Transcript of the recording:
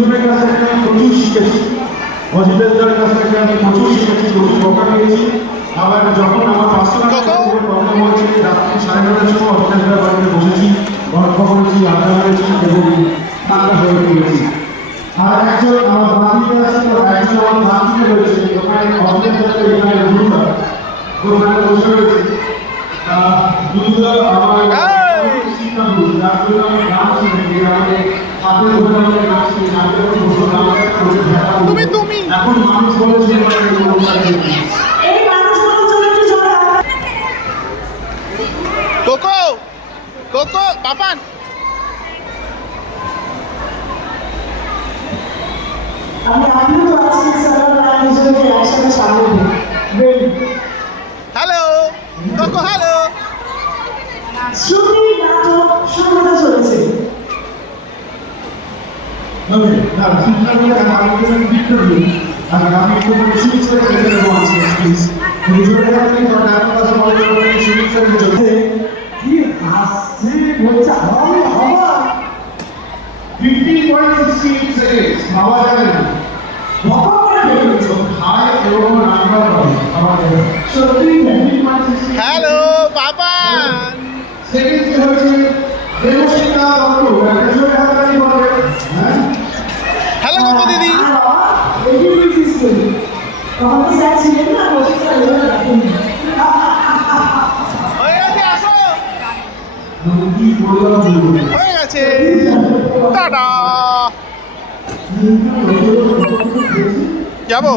দুজনের কাছ থেকে আমি প্রচুর শিখেছি। অজিতেশদার কাছ থেকে আমি প্রচুর শিখেছি, প্রচুর বকা নিয়েছি। আবার যখন আমার পার্সোনাল প্রবলেম হয়েছে রাত্রি 9:30টার সময় অজিতেশদার বাড়িতে বসেছি, গল্প করেছি, আড্ডা মেরেছি এবং ঠান্ডা হয়ে পড়েছি। আর একজন আমার বাঁধিতে আছে, তো একজন আমার বাঁধিতে রয়েছে, ওখানে অজিতেশদার এখানে দুধা ওখানে বসে রয়েছে। দুধা আমার এখন মানুষ বলেছে কোকো কোকো পাপান আমি আমিও আছি সালাম হিসেবে একসাথে সামনে হ্যালো কোকো হ্যালো শ্রুতি নাটক শুরু চলেছে। হ্যালো পাপান হ্যালো কোকো দিদি হয়ে গেছে আসো হয়ে গেছে টাটা যাবো